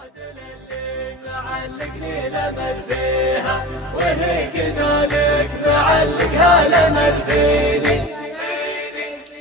الجادل اللي معلقني لمل فيها وهي كذلك معلقها لمل فيني.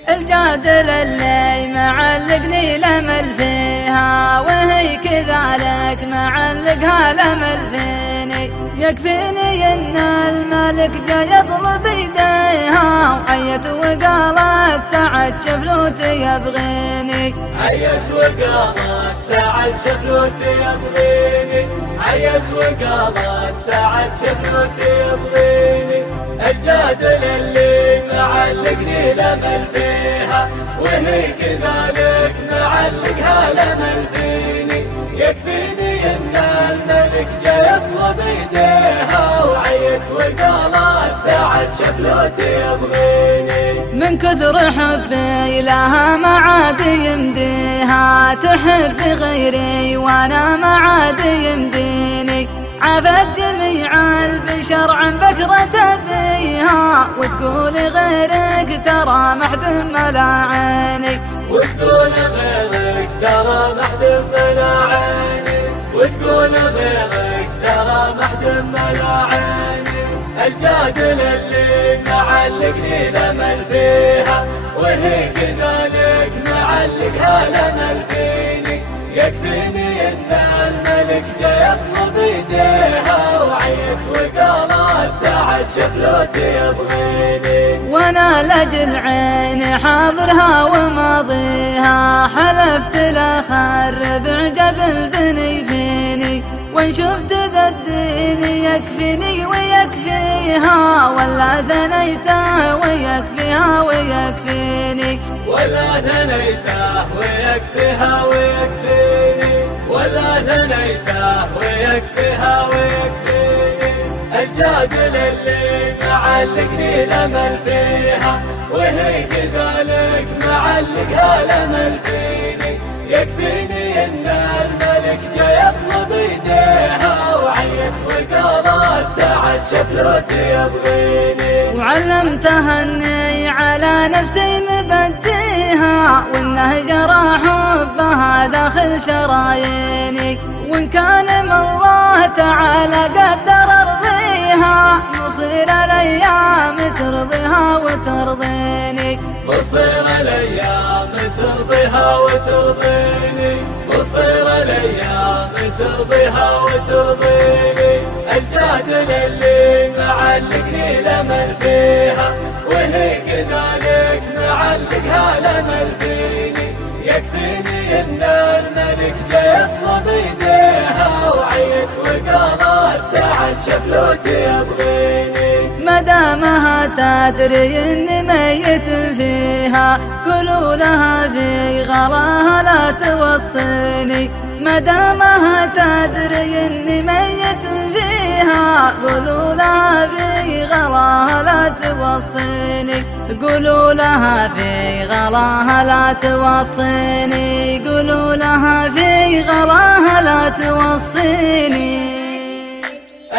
الجادل اللي معلقني لمل فيها وهي كذلك معلقها لمل فيني. يكفيني ان الملك جا يطلب يديها وعيت وقالت سعد شفلوتي يبغيني. عيت وقالت سعد شفلوتي يبغيني. عيت وقالت سعد شفلوتي يبغيني. الجادل اللي معلقني لمل فيها وهي كذلك معلقها لمل فيني. يكفيني ان الملك جا يطلب يديها وعيت وقالت سعد شفلوتي يبغيني. من كثر حبي لها ما عاد يمديها تحب غيري وانا ما عاد يمديني. عفت جميع البشر عن بكرة أبيها وتقول غيرك ترى محد ملا عيني. وتقول غيرك ترى محد ملا عيني. وتقول غيرك ترى محد ملا عيني. الجادل اللي معلقني لمل فيها وهي كذلك معلقها لمل فيني. يكفيني ان الملك جا يطلب يديها وعيت وقالت سعد شفلوتي يبغيني. وانا لاجل عيني حاضرها وماضيها حلفت لا خرب عقب بني فيني. وان شفت ذا الدين يكفيني ويكفيها ولا ثنيته ويكفيها ويكفيني. ولا ثنيته ويكفيها ويكفيني. ولا ثنيته ويكفيها ويكفيني. الجادل اللي معلقني لمل فيها وهي كذلك معلقها لمل فيني. يكفيني ان الملك جا يطلب يديها وعيت وقالت سعد شفلوتي يبغيني. وعلمتها اني على نفسي مبديها وانه جرى حبها داخل شراييني. وان كان من الله تعالى قدر ارضيها مصير الايام ترضيها وترضيني. مصير الايام ترضيها وترضيني. مصير الايام ترضيها وترضيني. الجادل اللي معلقني لمل فيها وهي كذلك معلقها لمل فيني. يكفيني ان الملك جا يطلب يديها وعيت وقالت سعد شفلوتي يبغيني. مدامها تدري اني ميت فيها قولوا لها في غلاها لا توصيني. مدامها تدري اني ميت فيها قولوا لها في غلاها لا توصيني. قولوا لها في غلاها لا توصيني. قولوا لها في غلاها لا توصيني.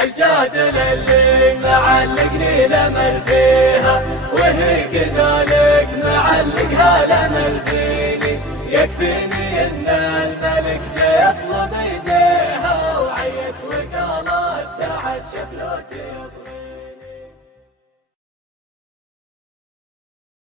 الجادل اللي معلقني لمل فيها وهي كذلك معلقها لمل فيني. يكفيني